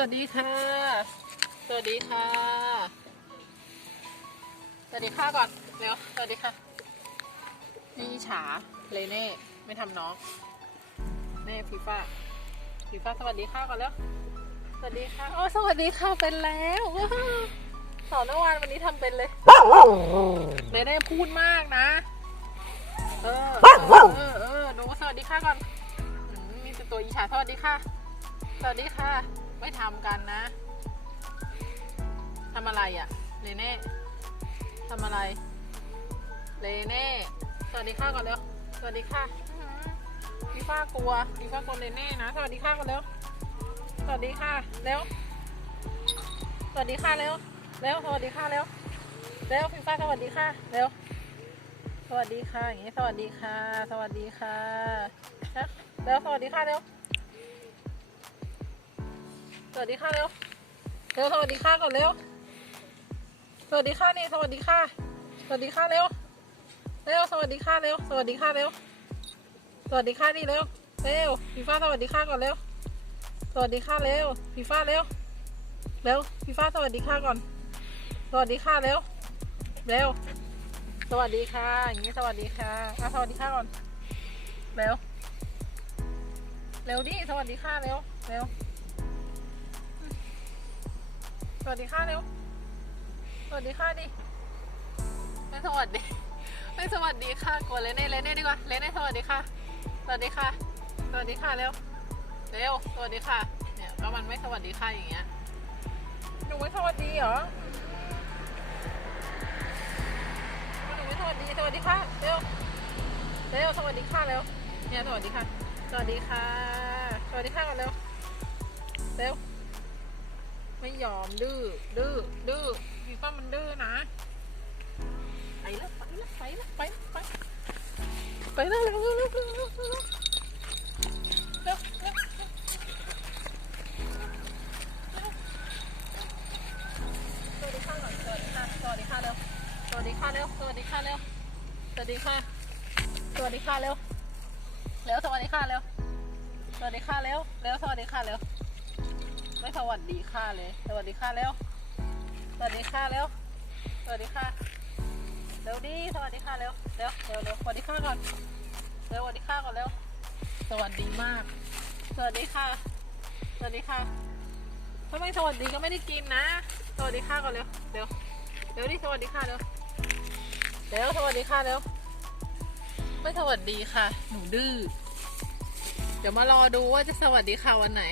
วัสดีค่ะ สวัสดีค่ะ สวัสดีค่ะก่อนเร็วสวัสดีค่ะ นี่ฉาเลเน่ไม่ทำน้องเน่ฟีฟ้าฟีฟ้าสวัสดีค่ะก่อนแล้ว สวัสดีค่ะโอ้สวัสดีค่ะเป็นแล้วสอนเมื่อวานวันนี้ทำเป็นเลยเลเน่พูดมากนะ เออเออเออดูสวัสดีค่ะก่อนมมีแต่ตัวอีฉาสวัสดีค่ะ สวัสดีค่ะ ไม่ทำกันนะทำอะไรอะ่ะเลเน่ทำอะไรเลเน่สวัสดีค่ะก่อนเร็วสวัสดีค่ะอื้อหือพี่ฟ้ากลัวพี่ฟ้ากลัวเลเน่นะสวัสดีค่ะก่อนเร็วสวัสดีค่ะเร็วสวัสดีค่ะเร็วเร็วสวัสดีค่ะเร็วเร็วพี่ฟ้าสวัสดีค่ะเร็วสวัสดีค่ะอย่างนี้สวัสดีค่ะ สวัสดีค่ะเร็วเร็วสวัสดีค่ะเร็ว สวัสดีค่ะเร็วเร็วสวัสดีค่ะก่อนเร็ว สวัสดีค่ะนี่ สวัสดีค่ะ สวัสดีค่ะเร็ว เร็ว สวัสดีค่ะเร็ว สวัสดีค่ะเร็ว สวัสดีค่ะนี่เร็ว เร็วฟีฟ้าสวัสดีค่ะก่อนเร็ว สวัสดีค่ะเร็วฟีฟ้าเร็ว เร็วฟีฟ้าสวัสดีค่ะก่อน สวัสดีค่ะเร็ว เร็ว สวัสดีค่ะ อย่างนี้สวัสดีค่ะอะสวัสดีค่ะก่อน เร็ว เร็วดิ สวัสดีค่ะเร็ว เร็ว สวัสดีค่ะเร็ว สวัสดีค่ะดิไม่สวัสดีไม่สวัสดีค่ะกดเลเน่เลเน่ดีกว่าเลเน่สวัสดีค่ะ สวัสดีค่ะ สวัสดีค่ะเร็ว เร็ว สวัสดีค่ะ เนี่ยก็มันไม่สวัสดีค่ะอย่างเงี้ย หนูไม่สวัสดีเหรอหนูไม่สวัสดี สวัสดีค่ะ เร็ว เร็ว สวัสดีค่ะเร็ว เนี่ยสวัสดีค่ะ สวัสดีค่ะ สวัสดีค่ะก่อนเร็ว เร็ว ยอมดื้อดื้อดื้อฟีฟ่ามันดื้อนะ ไปละไปละไปละไปละไปไปละเร็วเร็วเร็วเร็วเร็วเร็วสวัสดีค่ะหน่อยสวัสดีค่ะสวัสดีค่ะเร็วสวัสดีค่ะเร็วสวัสดีค่ะเร็วสวัสดีค่ะสวัสดีค่ะเร็วเร็วสวัสดีค่ะเร็วสวัสดีค่ะเร็วเร็วสวัสดีค่ะเร็ว สวัสดีค่ะเลย สวัสดีค่ะเร็วสวัสดีค่ะเร็วสวัสดีค่ะเร็วดิสวัสดีค่ะเร็วเร็วเร็วเร็วสวัสดีค่ะก่อนเร็วสวัสดีค่ะก่อนเร็วสวัสดีมาก สวัสดีค่ะ สวัสดีค่ะถ้าไม่สวัสดีก็ไม่ได้กินนะ สวัสดีค่ะก่อนเร็วเร็วเร็วดิสวัสดีค่ะเร็วเร็วสวัสดีค่ะเร็วไม่สวัสดีค่ะ หนูดื้อเดี๋ยวมารอดูว่าจะสวัสดีค่ะวันไหน